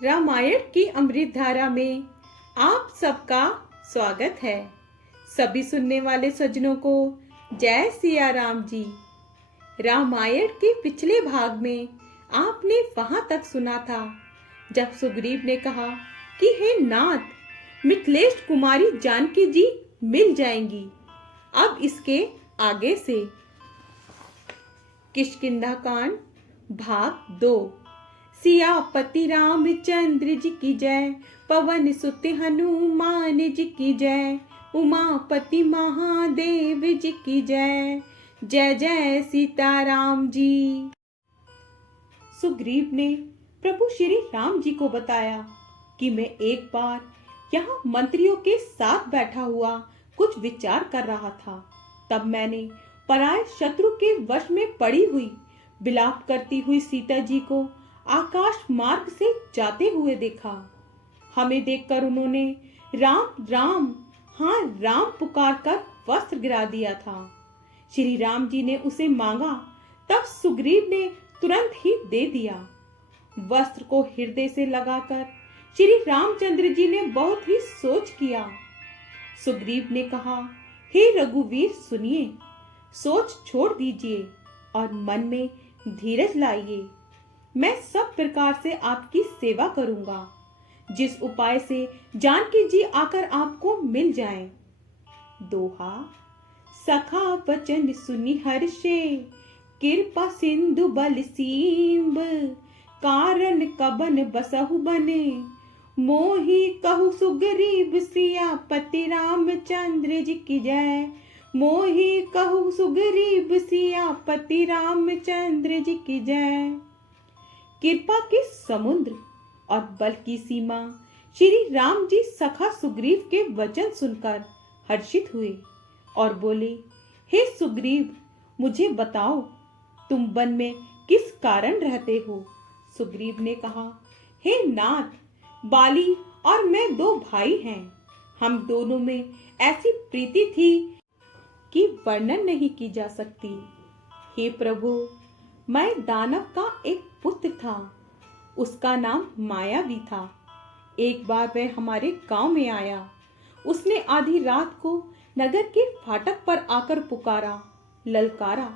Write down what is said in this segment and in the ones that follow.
रामायण की अमृत धारा में आप सबका स्वागत है। सभी सुनने वाले सज्जनों को जय सिया राम जी। रामायण के पिछले भाग में आपने वहां तक सुना था जब सुग्रीव ने कहा कि हे नाथ, मिथिलेश कुमारी जानकी जी मिल जाएंगी। अब इसके आगे से किष्किंधा कांड भाग 2। सियापति रामचंद्र जी की जय, पवन सुत हनुमान जी की जय, उमापति महादेव जी की जय। जय जय सीताराम जी। सुग्रीव ने प्रभु श्री राम जी को बताया कि मैं एक बार यहाँ मंत्रियों के साथ बैठा हुआ कुछ विचार कर रहा था। तब मैंने पराये शत्रु के वश में पड़ी हुई विलाप करती हुई सीता जी को आकाश मार्ग से जाते हुए देखा। हमें देखकर उन्होंने राम राम, हाँ राम पुकारकर वस्त्र गिरा दिया था। श्री राम जी ने उसे मांगा, तब सुग्रीव ने तुरंत ही दे दिया। वस्त्र को हृदय से लगाकर श्री रामचंद्र जी ने बहुत ही सोच किया। सुग्रीव ने कहा, हे रघुवीर सुनिए, सोच छोड़ दीजिए और मन में धीरज लाइए। मैं सब प्रकार से आपकी सेवा करूंगा, जिस उपाय से जानकी जी आकर आपको मिल जाएं। दोहा। सखा बचन सुनि हर्षे, कृपा सिंधु बल सीम्ब, कारण कबन बसहु बने, मोहि कहु सुग्रीव सियापति रामचंद्र जी की जय। मोहि कहु सुग्रीव सियापति रामचंद्र जी की जय। कृपा के समुद्र और बल की सीमा श्री राम जी सखा सुग्रीव के वचन सुनकर हर्षित हुए और बोले, हे सुग्रीव, मुझे बताओ तुम वन में किस कारण रहते हो। सुग्रीव ने कहा, हे नाथ, बाली और मैं दो भाई हैं। हम दोनों में ऐसी प्रीति थी कि वर्णन नहीं की जा सकती। हे प्रभु, मैं दानव का एक पुत्र था, उसका नाम माया भी था। एक बार वह हमारे गांव में आया। उसने आधी रात को नगर के फाटक पर आकर पुकारा, ललकारा।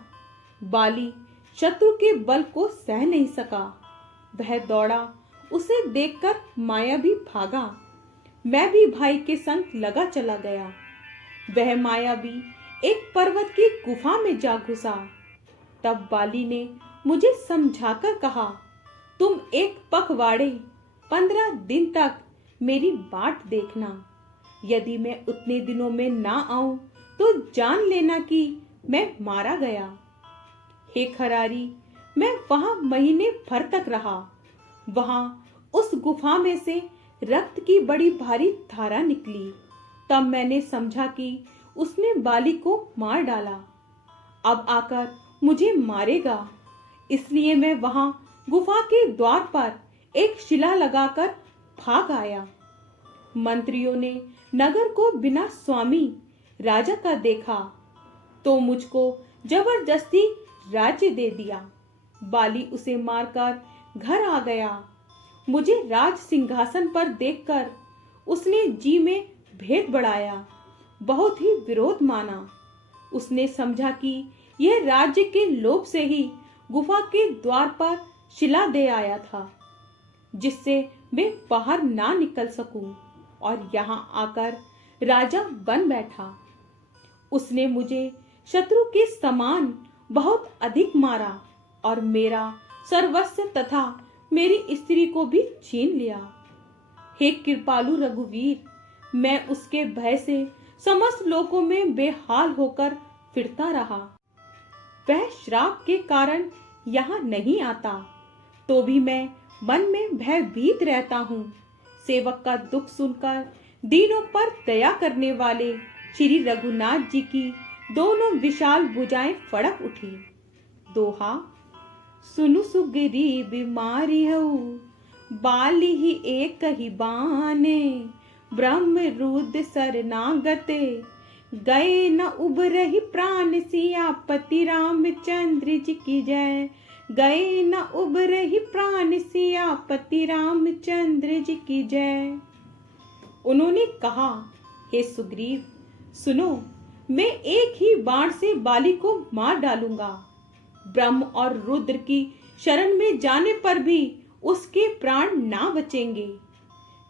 बाली शत्रु के बल को सह नहीं सका, वह दौड़ा। उसे देखकर माया भी भागा। मैं भी भाई के संग लगा चला गया। वह माया भी एक पर्वत की गुफा में जा घुसा। तब बाली ने मुझे समझाकर कहा, तुम एक पखवाड़े 15 दिन तक मेरी बाट देखना। यदि मैं उतने दिनों में ना आऊं तो जान लेना कि मैं मारा गया। हे खरारी, मैं वहां महीने भर तक रहा। वहां उस गुफा में से रक्त की बड़ी भारी धारा निकली। तब मैंने समझा कि उसने बाली को मार डाला। अब आकर मुझे मारेगा, इसलिए मैं वहां गुफा के द्वार पर एक शिला लगाकर भाग आया। मंत्रियों ने नगर को बिना स्वामी राजा का देखा तो मुझको जबरदस्ती राज्य दे दिया। बाली उसे मारकर घर आ गया। मुझे राज सिंहासन पर देखकर उसने जी में भेद बढ़ाया, बहुत ही विरोध माना। उसने समझा कि यह राज्य के लोभ से ही गुफा के द्वार पर शिला दे आया था, जिससे मैं बाहर ना निकल सकूं, और यहाँ आकर राजा बन बैठा। उसने मुझे शत्रु के समान बहुत अधिक मारा और मेरा सर्वस्व तथा मेरी स्त्री को भी छीन लिया। हे कृपालु रघुवीर, मैं उसके भय से समस्त लोकों में बेहाल होकर फिरता रहा। वह श्राप के कारण यहाँ नहीं आता, तो भी मैं मन में भयभीत रहता हूँ। सेवक का दुख सुनकर दीनों पर दया करने वाले श्री रघुनाथ जी की दोनों विशाल भुजाएं फड़क उठी। दोहा। सुनु सुग्रीव मारिहउ, बाली ही एक ही बाने, ब्रह्म रुद्र शरणागते, गए न उबरहि प्राण, सियापति रामचंद्र जी की जय। गए न उबरहि प्राण सियापति रामचंद्र जी की जय। उन्होंने कहा, हे सुग्रीव, सुनो, मैं एक ही बाण से बाली को मार डालूंगा। ब्रह्म और रुद्र की शरण में जाने पर भी उसके प्राण ना बचेंगे।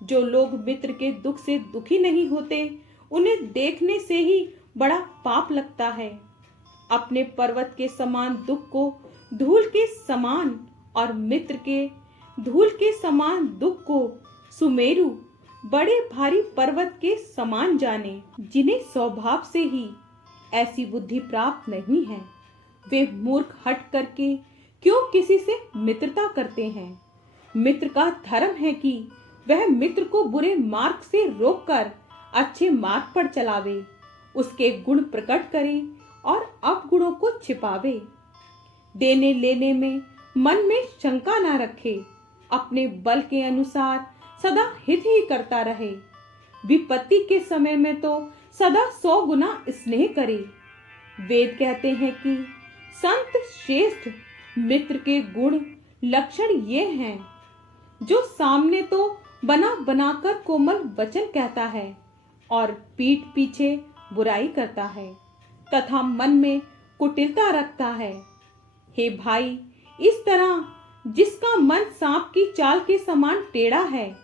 जो लोग मित्र के दुख से दुखी नहीं होते, उन्हें देखने से ही बड़ा पाप लगता है। अपने पर्वत के समान दुख को धूल के समान और मित्र के धूल के समान दुख को सुमेरु बड़े भारी पर्वत के समान जाने। जिन्हें स्वभाव से ही ऐसी बुद्धि प्राप्त नहीं है, वे मूर्ख हट करके क्यों किसी से मित्रता करते हैं। मित्र का धर्म है कि वह मित्र को बुरे मार्ग से रोककर अच्छे मार्ग पर चलावे, उसके गुण प्रकट करे और अवगुणों को छिपावे। देने लेने में मन में शंका ना रखे, अपने बल के अनुसार सदा हित ही करता रहे। विपत्ति के समय में तो सदा 100 गुना स्नेह करे। वेद कहते हैं कि संत श्रेष्ठ मित्र के गुण लक्षण ये हैं, जो सामने तो बना बनाकर कोमल वचन कहता है और पीठ पीछे बुराई करता है तथा मन में कुटिलता रखता है। हे भाई, इस तरह जिसका मन सांप की चाल के समान टेढ़ा है,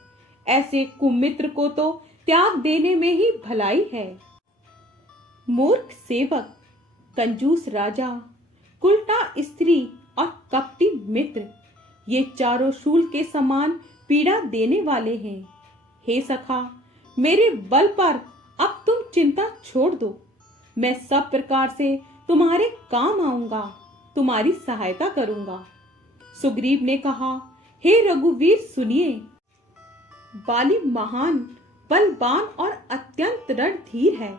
ऐसे कुमित्र को तो त्याग देने में ही भलाई है। मूर्ख सेवक, कंजूस राजा, उल्टा स्त्री और कपटी मित्र, ये चारों शूल के समान पीड़ा देने वाले हैं। हे सखा, मेरे बल पर अब तुम चिंता छोड़ दो। मैं सब प्रकार से तुम्हारे काम आऊंगा, तुम्हारी सहायता करूंगा। सुग्रीव ने कहा, हे रघुवीर सुनिए, बाली महान बलवान और अत्यंत रणधीर है।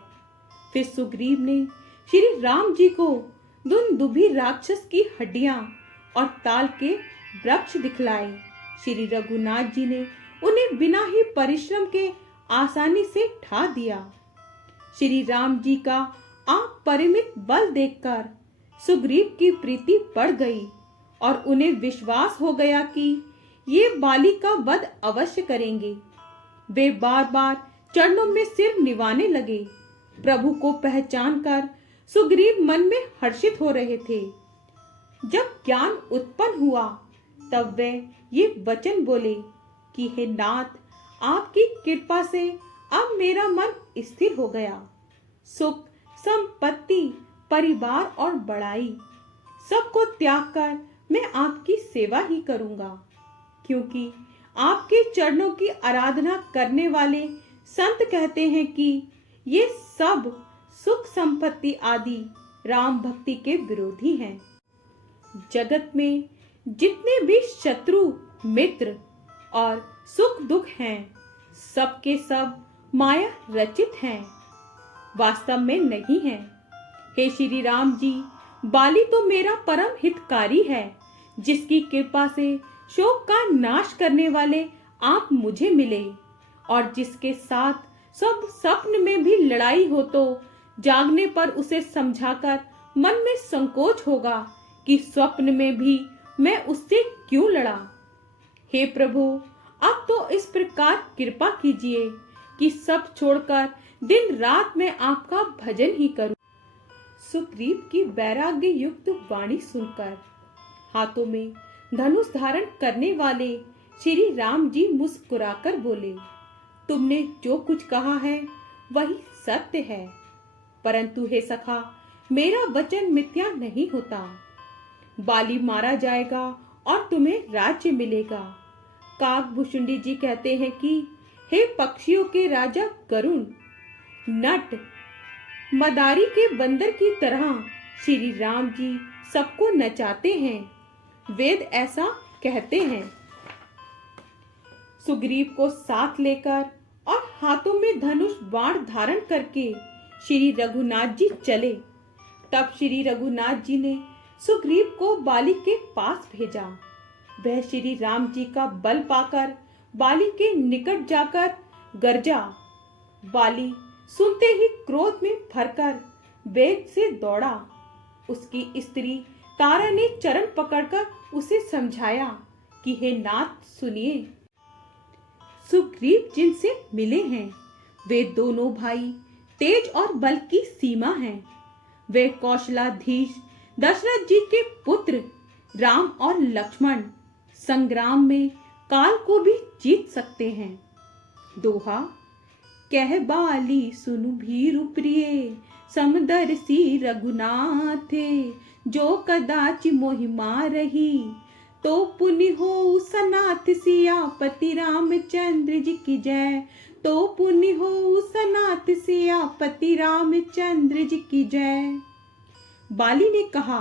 फिर सुग्रीव ने श्री राम जी को दुंदुभी राक्षस की हड्डियां और ताल के वृक्ष दिखलाए। श्री रघुनाथ जी ने उन्हें बिना ही परिश्रम के आसानी से ढा दिया। श्री राम जी का अपरिमित बल देखकर सुग्रीव की प्रीति बढ़ गई और उन्हें विश्वास हो गया कि ये बाली का वध अवश्य करेंगे। वे बार बार चरणों में सिर निवाने लगे। प्रभु को पहचानकर सुग्रीव मन में हर्षित हो रहे थे। जब ज्ञान उत्पन्न हुआ तब वे ये वचन बोले कि हे नाथ, आपकी कृपा से अब मेरा मन स्थिर हो गया। सुख, संपत्ति, परिवार और बड़ाई सबको त्याग कर मैं आपकी सेवा ही करूंगा, क्योंकि आपके चरणों की आराधना करने वाले संत कहते हैं कि ये सब सुख संपत्ति आदि राम भक्ति के विरोधी हैं। जगत में जितने भी शत्रु मित्र और सुख दुख हैं, सबके सब माया रचित हैं, वास्तव में नहीं है। हे श्री राम जी, बाली तो मेरा परम हितकारी है, जिसकी कृपा से शोक का नाश करने वाले आप मुझे मिले और जिसके साथ सब स्वप्न में भी लड़ाई हो तो जागने पर उसे समझाकर मन में संकोच होगा कि स्वप्न में भी मैं उससे क्यों लड़ा। हे प्रभु, अब तो इस प्रकार कृपा कीजिए कि सब छोड़कर दिन रात मैं आपका भजन ही करूं। सुग्रीव की वैराग्य युक्त वाणी सुनकर हाथों में धनुष धारण करने वाले श्री राम जी मुस्कुराकर बोले, तुमने जो कुछ कहा है वही सत्य है, परंतु हे सखा, मेरा वचन मिथ्या नहीं होता। बाली मारा जाएगा और तुम्हें राज्य मिलेगा। काकभूषुंडी जी कहते हैं कि हे पक्षियों के राजा गरुण, नट मदारी के बंदर की तरह श्री राम जी सबको नचाते हैं। वेद ऐसा कहते हैं। सुग्रीव को साथ लेकर और हाथों में धनुष बाण धारण करके श्री रघुनाथ जी चले। तब श्री रघुनाथ जी ने सुग्रीव को बाली के पास भेजा। वह श्री राम जी का बल पाकर बाली के निकट जाकर गरजा। बाली सुनते ही क्रोध में भरकर वेग से दौड़ा। उसकी स्त्री तारा ने चरण पकड़कर उसे समझाया कि हे नाथ सुनिए, सुग्रीव जिनसे मिले हैं वे दोनों भाई तेज और बल की सीमा हैं। वे कौशलाधीश दशरथ जी के पुत्र राम और लक्ष्मण संग्राम में काल को भी जीत सकते हैं। दोहा, कह बाली सुनु भीरु प्रिय समदर्शी रघुनाथे, जो कदाचि मोहि मारही तो पुनि हो सनाथ सियापति रामचंद्र जी की जय। तो पुनि हो सनाथ सियापति रामचंद्र जी की जय। बाली ने कहा,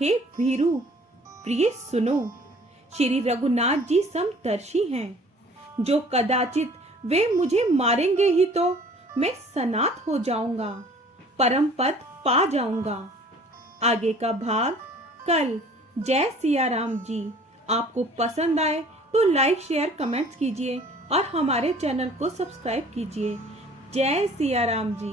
हे भीरु प्रिय सुनो, श्री रघुनाथ जी समदर्शी हैं। जो कदाचित वे मुझे मारेंगे ही तो मैं सनाथ हो जाऊंगा, परम पद पा जाऊंगा। आगे का भाग कल। जय सिया राम जी। आपको पसंद आए तो लाइक शेयर कमेंट्स कीजिए और हमारे चैनल को सब्सक्राइब कीजिए। जय सिया राम जी।